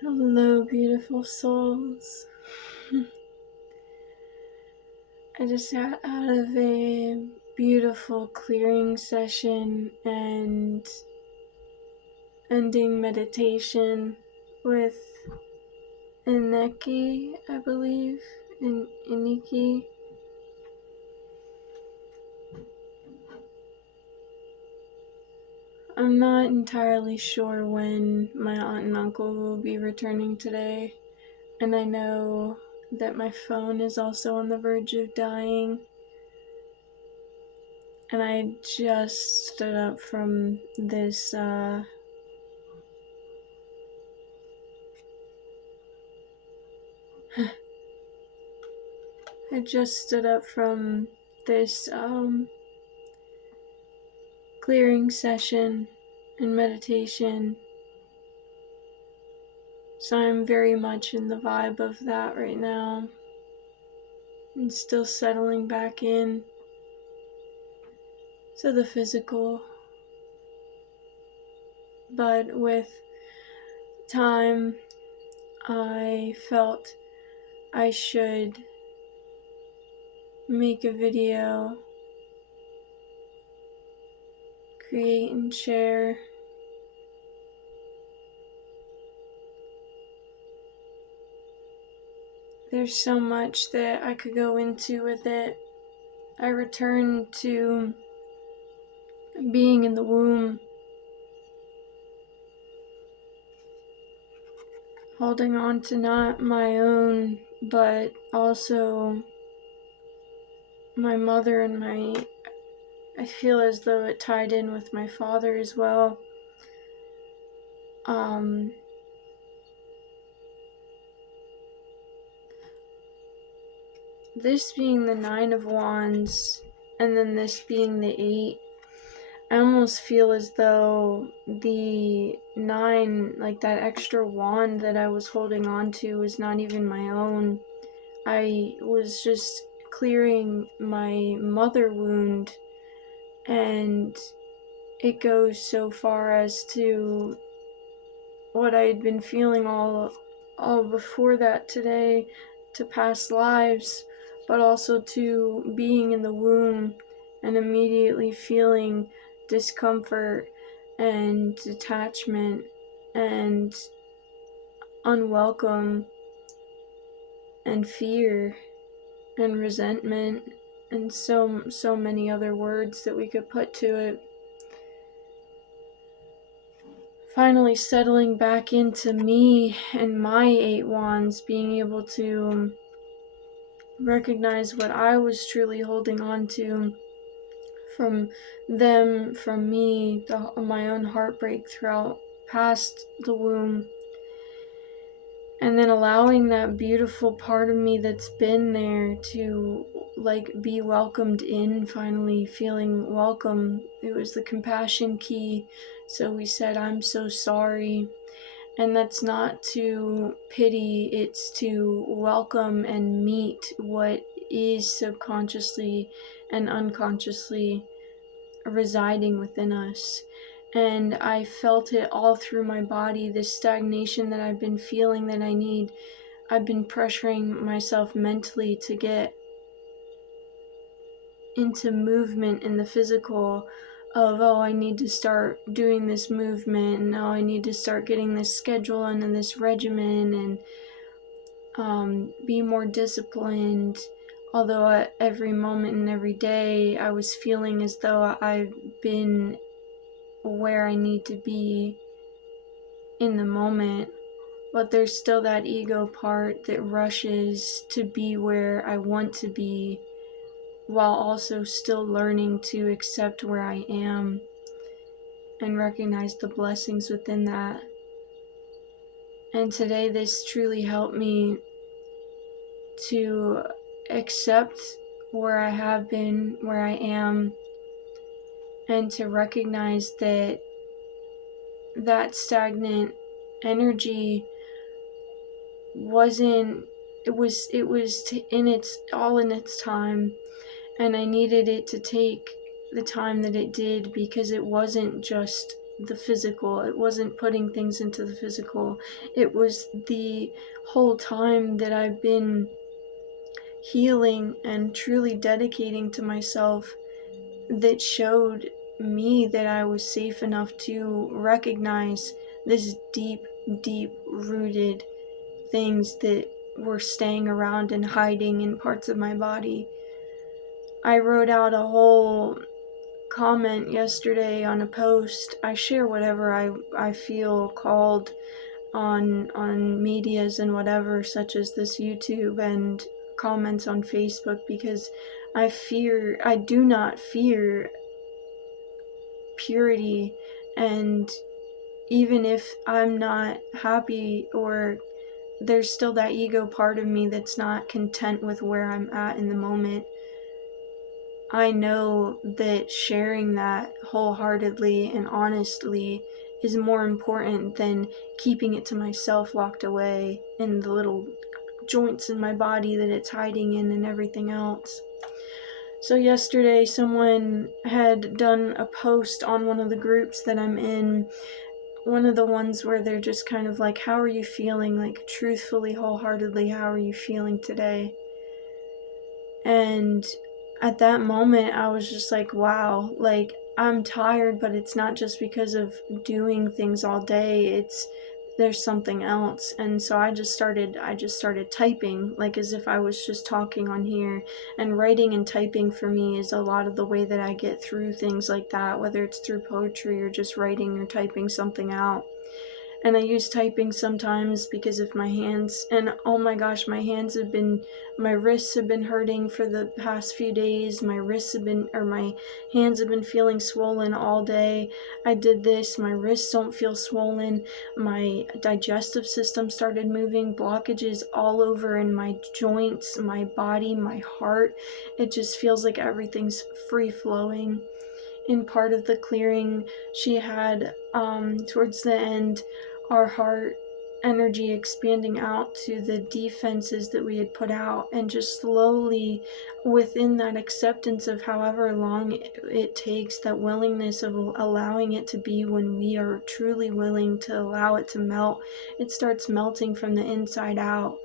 Hello, beautiful souls. I just got out of a beautiful clearing session and ending meditation with Ineki, I believe, Iniki. I'm not entirely sure when my aunt and uncle will be returning today, and I know that my phone is also on the verge of dying. And I just stood up from this I just stood up from this clearing session and meditation. So I'm very much in the vibe of that right now and still settling back in to the physical. But with time, I felt I should make a video, create and share. There's so much that I could go into with it. I returned to being in the womb, holding on to not my own, but also my mother and I feel as though it tied in with my father as well. This being the 9 of Wands, and then this being the 8, I almost feel as though the 9, like that extra wand that I was holding on to, was not even my own. I was just clearing my mother wound, and it goes so far as to what I had been feeling all before that today, to past lives, but also to being in the womb and immediately feeling discomfort and detachment and unwelcome and fear and resentment and so many other words that we could put to it. Finally settling back into me and my 8 wands, being able to recognize what I was truly holding on to from them, from me, my own heartbreak throughout past the womb, and then allowing that beautiful part of me that's been there to be welcomed in, finally feeling welcome. It was the compassion key. So we said, I'm so sorry. And that's not to pity, it's to welcome and meet what is subconsciously and unconsciously residing within us. And I felt it all through my body, this stagnation that I've been feeling that I need. I've been pressuring myself mentally to get into movement in the physical of, oh, I need to start doing this movement, and oh, I need to start getting this schedule and this regimen, and be more disciplined. Although at every moment and every day I was feeling as though I've been where I need to be in the moment, but there's still that ego part that rushes to be where I want to be, while also still learning to accept where I am and recognize the blessings within that. And today this truly helped me to accept where I have been, where I am, and to recognize that that stagnant energy wasn't, it was in its time, and I needed it to take the time that it did, because it wasn't just the physical. It wasn't putting things into the physical. It was the whole time that I've been healing and truly dedicating to myself that showed me that I was safe enough to recognize this deep, deep rooted things that were staying around and hiding in parts of my body. I wrote out a whole comment yesterday on a post. I share whatever I feel called on medias and whatever, such as this YouTube and comments on Facebook, because I do not fear purity. And even if I'm not happy, or there's still that ego part of me that's not content with where I'm at in the moment, I know that sharing that wholeheartedly and honestly is more important than keeping it to myself, locked away in the little joints in my body that it's hiding in and everything else. So yesterday someone had done a post on one of the groups that I'm in, one of the ones where they're just kind of like, how are you feeling? Like, truthfully, wholeheartedly, how are you feeling today? And at that moment, I was just like, wow, like, I'm tired, but it's not just because of doing things all day. There's something else. And so I just started typing, like, as if I was just talking on here. And writing and typing for me is a lot of the way that I get through things like that, whether it's through poetry or just writing or typing something out. And I use typing sometimes because of my hands, and oh my gosh, my wrists have been hurting for the past few days. My hands have been feeling swollen all day. I did this, my wrists don't feel swollen. My digestive system started moving, blockages all over in my joints, my body, my heart. It just feels like everything's free flowing. In part of the clearing, she had, towards the end, our heart energy expanding out to the defenses that we had put out, and just slowly, within that acceptance of however long it takes, that willingness of allowing it to be, when we are truly willing to allow it to melt, it starts melting from the inside out.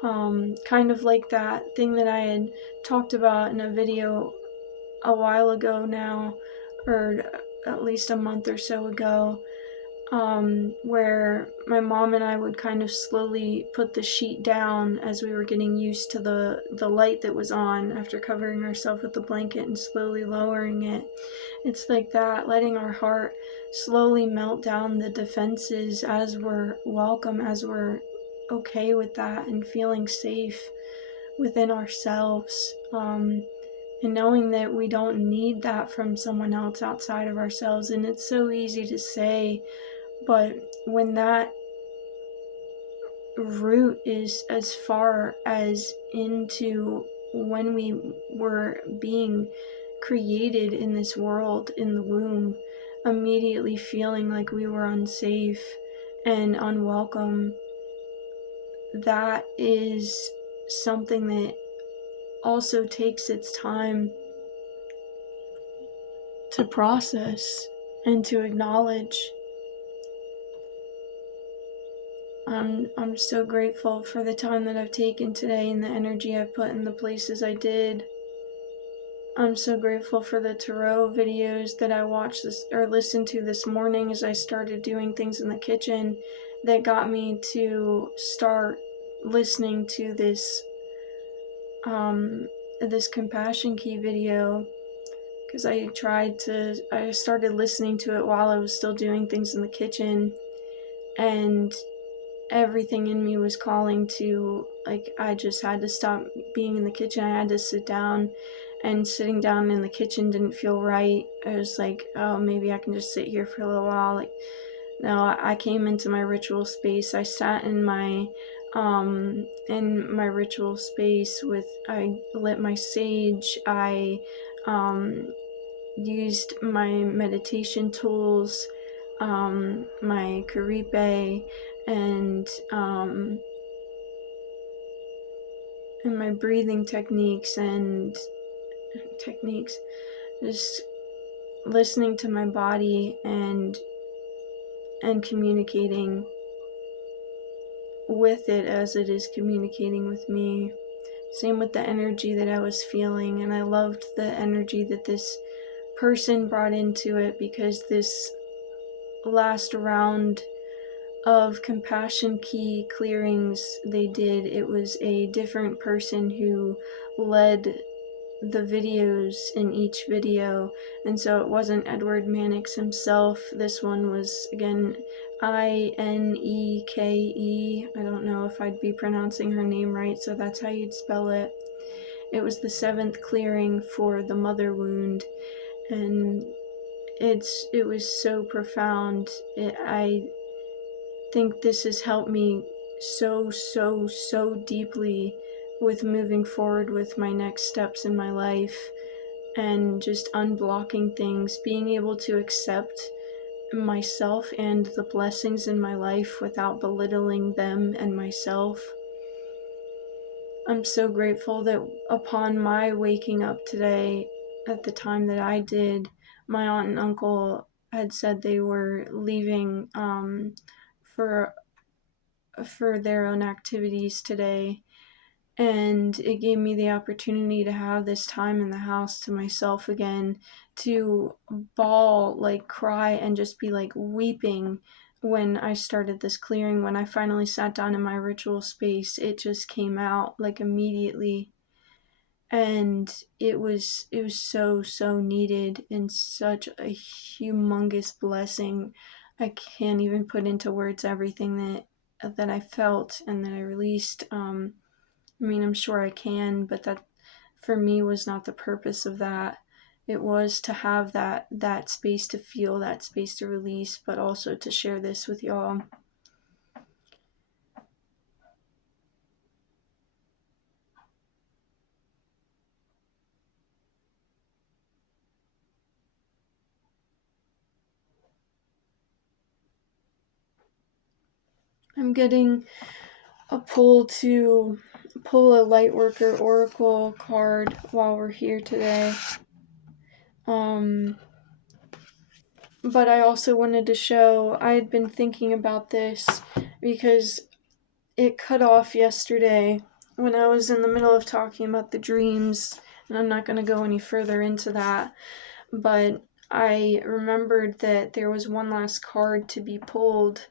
Kind of like that thing that I had talked about in a video a while ago now, or at least a month or so ago, where my mom and I would kind of slowly put the sheet down as we were getting used to the light that was on, after covering ourselves with the blanket and slowly lowering it. It's like that, letting our heart slowly melt down the defenses as we're welcome, as we're okay with that, and feeling safe within ourselves. And knowing that we don't need that from someone else outside of ourselves. And it's so easy to say, but when that root is as far as into when we were being created in this world, in the womb, immediately feeling like we were unsafe and unwelcome, that is something that also takes its time to process and to acknowledge. I'm so grateful for the time that I've taken today and the energy I've put in the places I did. I'm so grateful for the tarot videos that I watched or listened to this morning as I started doing things in the kitchen, that got me to start listening to this compassion key video, because I started listening to it while I was still doing things in the kitchen, and everything in me was calling to, like, I just had to stop being in the kitchen. I had to sit down, and sitting down in the kitchen didn't feel right. I was like, oh, maybe I can just sit here for a little while. Like, no, I came into my ritual space. I sat in my ritual space I lit my sage. I used my meditation tools, my Karipe, and my breathing techniques, just listening to my body and and communicating with it as it is communicating with me. Same with the energy that I was feeling, and I loved the energy that this person brought into it, because this last round of compassion key clearings they did, it was a different person who led the videos in each video, and so it wasn't Edward Mannix himself. This one was, again, Ineke. I don't know if I'd be pronouncing her name right, so that's how you'd spell it. It was the 7th clearing for the mother wound, and it was so profound. I think this has helped me so deeply with moving forward with my next steps in my life, and just unblocking things, being able to accept myself and the blessings in my life without belittling them and myself. I'm so grateful that upon my waking up today, at the time that I did, my aunt and uncle had said they were leaving for their own activities today, and it gave me the opportunity to have this time in the house to myself again, to bawl, like cry, and just be like weeping. When I started this clearing, when I finally sat down in my ritual space, it just came out like immediately, and it was so needed, and such a humongous blessing. I can't even put into words everything that I felt and that I released. I mean, I'm sure I can, but that for me was not the purpose of that. It was to have that space to feel, that space to release, but also to share this with y'all. I'm getting a pull to pull a Lightworker Oracle card while we're here today. But I also wanted to show, I had been thinking about this because it cut off yesterday when I was in the middle of talking about the dreams, and I'm not going to go any further into that, but I remembered that there was one last card to be pulled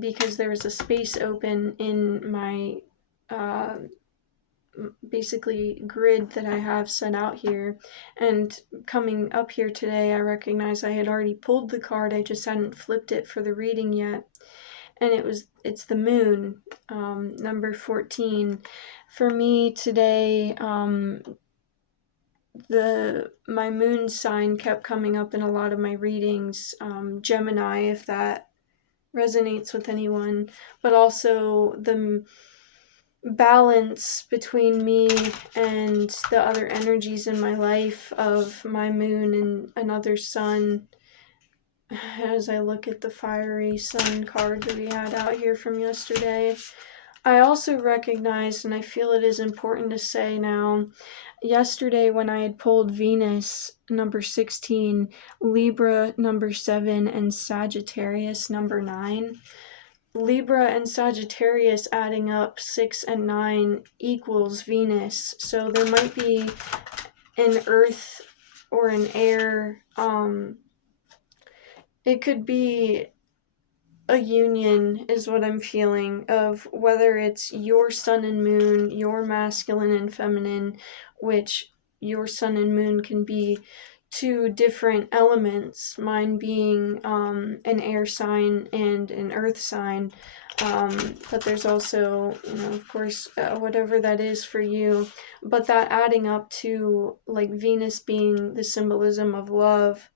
because there was a space open in my basically grid that I have set out here, and coming up here today I recognized I had already pulled the card, I just hadn't flipped it for the reading yet, and it's the moon, number 14. For me today, my moon sign kept coming up in a lot of my readings, Gemini, if that resonates with anyone, but also the balance between me and the other energies in my life of my moon and another sun. As I look at the fiery sun card that we had out here from yesterday, I also recognize, and I feel it is important to say now, yesterday when I had pulled Venus number 16, Libra number 7, and Sagittarius number 9, Libra and Sagittarius adding up 6 and 9 equals Venus. So there might be an earth or an air, it could be a union, is what I'm feeling, of whether it's your sun and moon, your masculine and feminine, which your sun and moon can be two different elements, mine being an air sign and an earth sign, but there's also, of course, whatever that is for you, but that adding up to like Venus being the symbolism of love.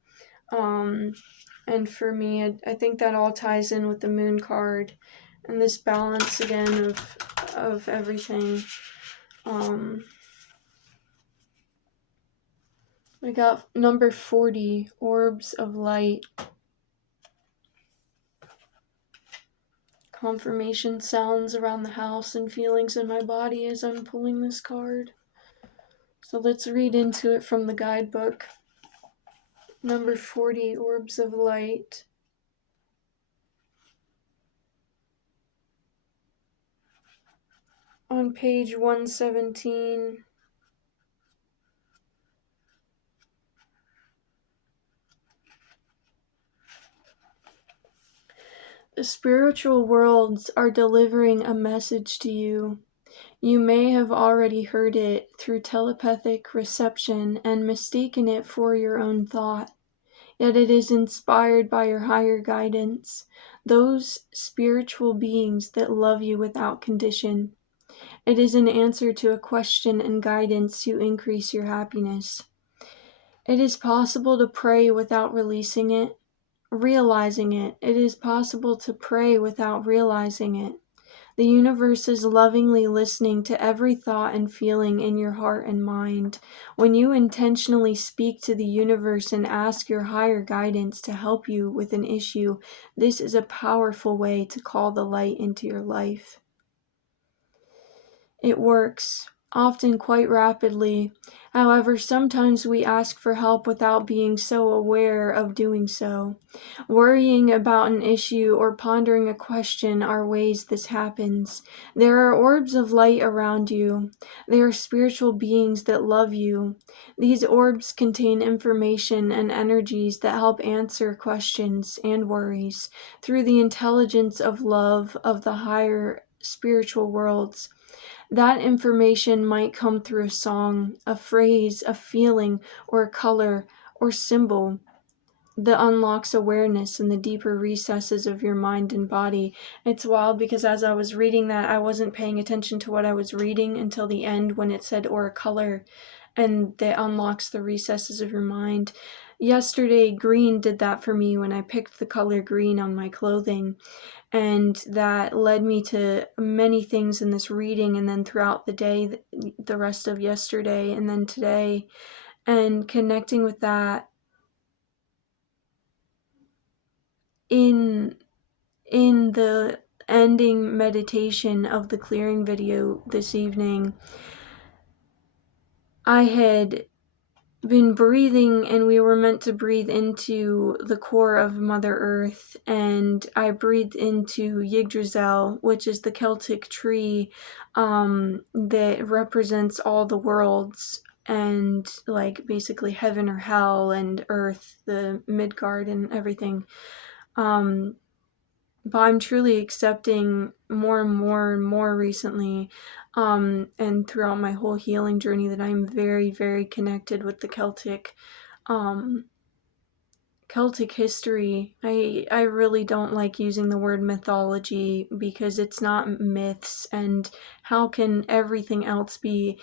And for me, I think that all ties in with the moon card and this balance again of everything. We got number 40, Orbs of Light. Confirmation sounds around the house and feelings in my body as I'm pulling this card. So let's read into it from the guidebook. Number 40, Orbs of Light. on page 117. The spiritual worlds are delivering a message to you. You may have already heard it through telepathic reception and mistaken it for your own thought, yet it is inspired by your higher guidance, those spiritual beings that love you without condition. It is an answer to a question and guidance to increase your happiness. It is possible to pray without realizing it. It is possible to pray without realizing it. The universe is lovingly listening to every thought and feeling in your heart and mind. When you intentionally speak to the universe and ask your higher guidance to help you with an issue, this is a powerful way to call the light into your life. It works, often quite rapidly. However, sometimes we ask for help without being so aware of doing so. Worrying about an issue or pondering a question are ways this happens. There are orbs of light around you. They are spiritual beings that love you. These orbs contain information and energies that help answer questions and worries through the intelligence of love of the higher spiritual worlds. That information might come through a song, a phrase, a feeling, or a color or symbol that unlocks awareness in the deeper recesses of your mind and body. It's wild because as I was reading that, I wasn't paying attention to what I was reading until the end when it said or a color, and that unlocks the recesses of your mind. Yesterday, green did that for me when I picked the color green on my clothing. And that led me to many things in this reading, and then throughout the day, the rest of yesterday, and then today, and connecting with that in the ending meditation of the clearing video this evening. I had been breathing, and we were meant to breathe into the core of Mother Earth, and I breathed into Yggdrasil, which is the Celtic tree that represents all the worlds, and like basically heaven or hell, and earth, the Midgard and everything. But I'm truly accepting more and more and more recently, and throughout my whole healing journey, that I'm very, very connected with the Celtic history. I really don't like using the word mythology because it's not myths, and how can everything else be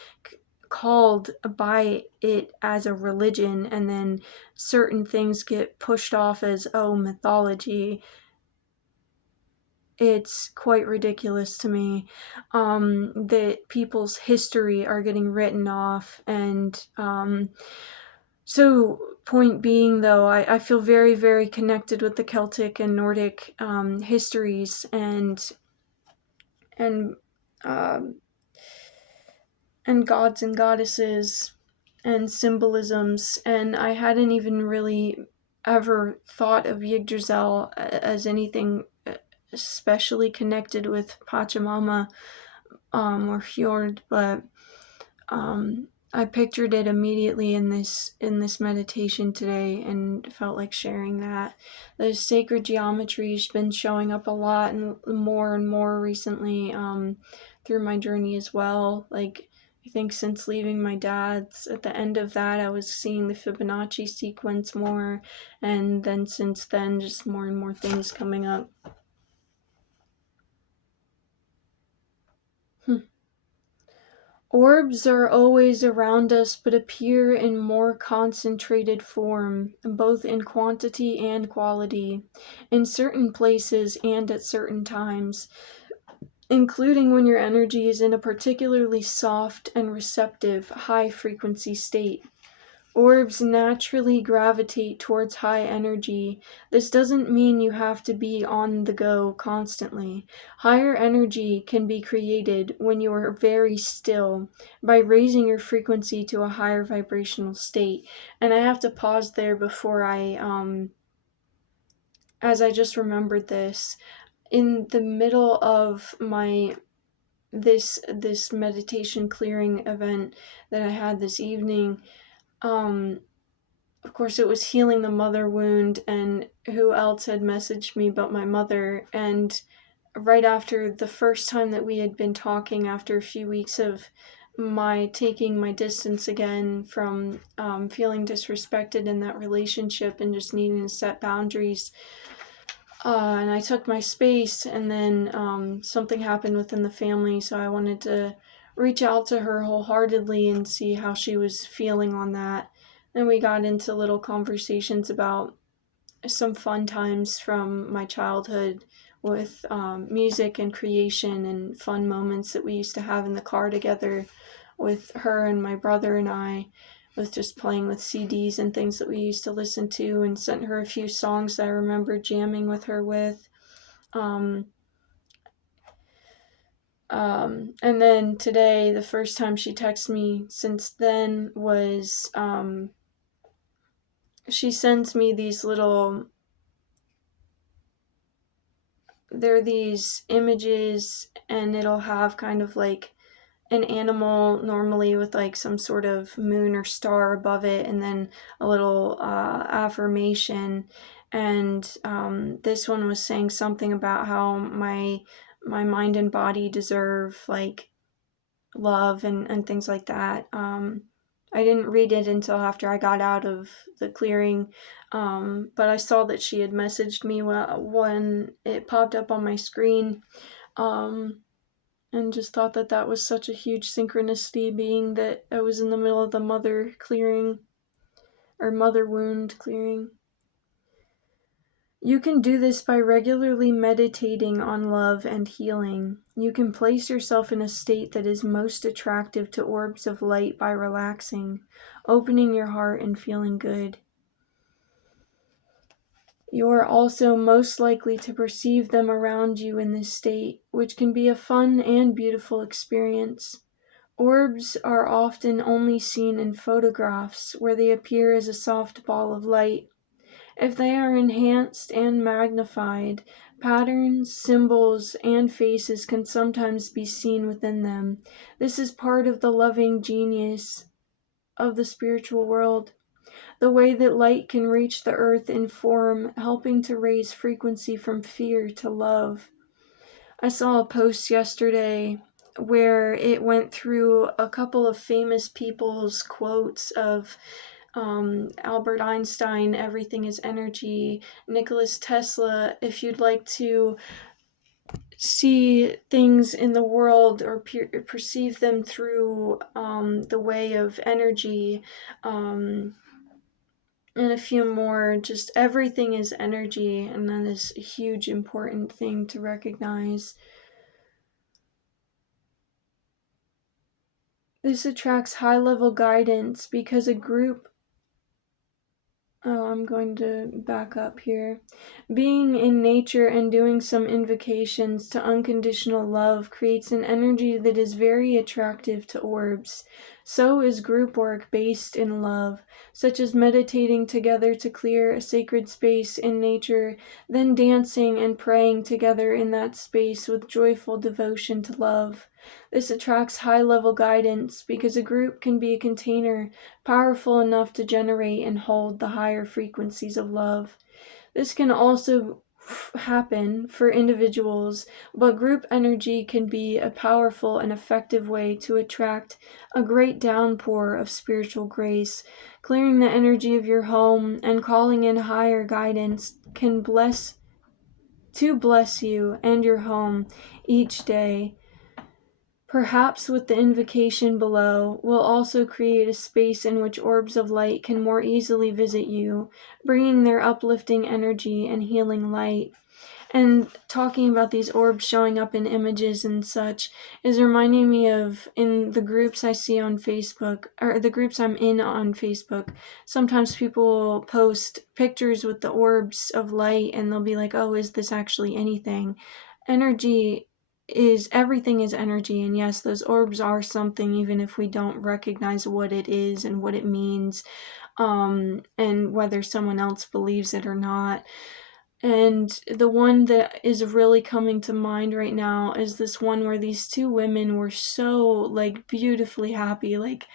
called by it as a religion, and then certain things get pushed off as, oh, mythology. It's quite ridiculous to me that people's history are getting written off. And so, point being, though, I feel very, very connected with the Celtic and Nordic histories and um, and gods and goddesses and symbolisms. And I hadn't even really ever thought of Yggdrasil as anything especially connected with Pachamama or Fjord, but I pictured it immediately in this meditation today, and felt like sharing that. The sacred geometry has been showing up a lot and more recently through my journey as well. Like, I think since leaving my dad's, at the end of that, I was seeing the Fibonacci sequence more, and then since then, just more and more things coming up. Orbs are always around us, but appear in more concentrated form, both in quantity and quality, in certain places and at certain times, including when your energy is in a particularly soft and receptive, high-frequency state. Orbs naturally gravitate towards high energy. This doesn't mean you have to be on the go constantly. Higher energy can be created when you are very still, by raising your frequency to a higher vibrational state. And I have to pause there before as I just remembered this. In the middle of my this meditation clearing event that I had this evening, of course, it was healing the mother wound, and who else had messaged me but my mother? And right after the first time that we had been talking, after a few weeks of my taking my distance again from feeling disrespected in that relationship and just needing to set boundaries, and I took my space, and then something happened within the family, so I wanted to reach out to her wholeheartedly and see how she was feeling on that. Then we got into little conversations about some fun times from my childhood with music and creation and fun moments that we used to have in the car together with her and my brother and I, with just playing with CDs and things that we used to listen to, and sent her a few songs that I remember jamming with her with. And then today, the first time she texted me since then was she sends me these little, they're these images, and it'll have kind of like an animal normally with like some sort of moon or star above it, and then a little affirmation. And this one was saying something about how my mind and body deserve like love and things like that. I didn't read it until after I got out of the clearing, but I saw that she had messaged me when it popped up on my screen, and just thought that that was such a huge synchronicity, being that I was in the middle of the mother clearing, or mother wound clearing. You can do this by regularly meditating on love and healing. You can place yourself in a state that is most attractive to orbs of light by relaxing, opening your heart, and feeling good. You are also most likely to perceive them around you in this state, which can be a fun and beautiful experience. Orbs are often only seen in photographs, where they appear as a soft ball of light. If they are enhanced and magnified, patterns, symbols, and faces can sometimes be seen within them. This is part of the loving genius of the spiritual world. The way that light can reach the earth in form, helping to raise frequency from fear to love. I saw a post yesterday where it went through a couple of famous people's quotes of Albert Einstein, everything is energy, Nikola Tesla, if you'd like to see things in the world or perceive them through the way of energy, and a few more, just everything is energy, and that is a huge important thing to recognize. This attracts high-level guidance because a group... I'm going to back up here. Being in nature and doing some invocations to unconditional love creates an energy that is very attractive to orbs. So is group work based in love, such as meditating together to clear a sacred space in nature, then dancing and praying together in that space with joyful devotion to love. This attracts high-level guidance because a group can be a container powerful enough to generate and hold the higher frequencies of love. This can also happen for individuals, but group energy can be a powerful and effective way to attract a great downpour of spiritual grace. Clearing the energy of your home and calling in higher guidance can bless you and your home each day. Perhaps with the invocation below, we'll also create a space in which orbs of light can more easily visit you, bringing their uplifting energy and healing light. And talking about these orbs showing up in images and such is reminding me of, in the groups I see on Facebook, or the groups I'm in on Facebook, sometimes people will post pictures with the orbs of light, and they'll be like, oh, is this actually anything? Everything is energy, and yes, those orbs are something, even if we don't recognize what it is and what it means, and whether someone else believes it or not. And the one that is really coming to mind right now is this one where these two women were so like beautifully happy. Like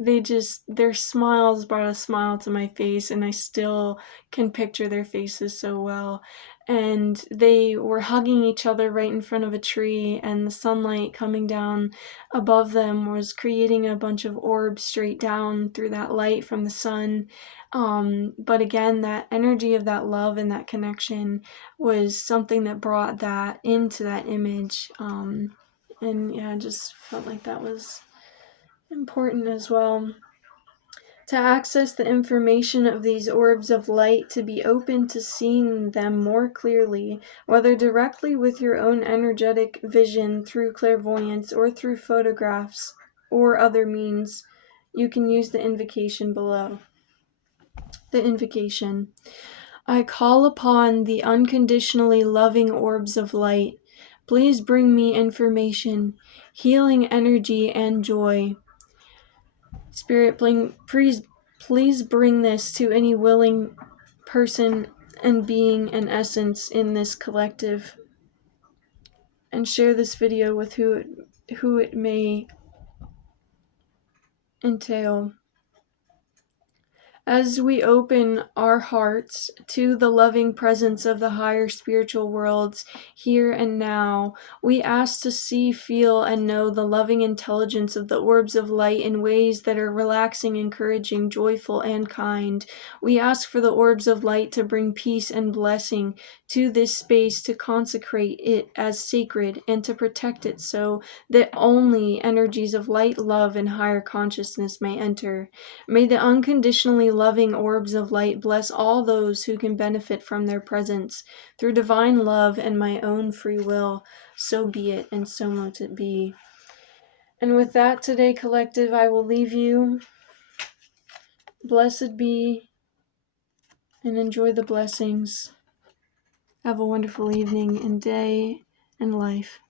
their smiles brought a smile to my face, and I still can picture their faces so well. And they were hugging each other right in front of a tree, and the sunlight coming down above them was creating a bunch of orbs straight down through that light from the sun. But again, that energy of that love and that connection was something that brought that into that image. And yeah, I just felt like that was important as well. To access the information of these orbs of light, to be open to seeing them more clearly, whether directly with your own energetic vision through clairvoyance or through photographs or other means, you can use the invocation below. The invocation. I call upon the unconditionally loving orbs of light. Please bring me information, healing energy, and joy. Spirit, please bring this to any willing person and being and essence in this collective, and share this video with who it may entail. As we open our hearts to the loving presence of the higher spiritual worlds here and now, we ask to see, feel, and know the loving intelligence of the orbs of light in ways that are relaxing, encouraging, joyful, and kind. We ask for the orbs of light to bring peace and blessing to this space, to consecrate it as sacred, and to protect it so that only energies of light, love, and higher consciousness may enter. May the unconditionally loving orbs of light bless all those who can benefit from their presence through divine love and my own free will. So be it, and so mote it be. And with that, today, collective, I will leave you. Blessed be, and enjoy the blessings. Have a wonderful evening and day and life.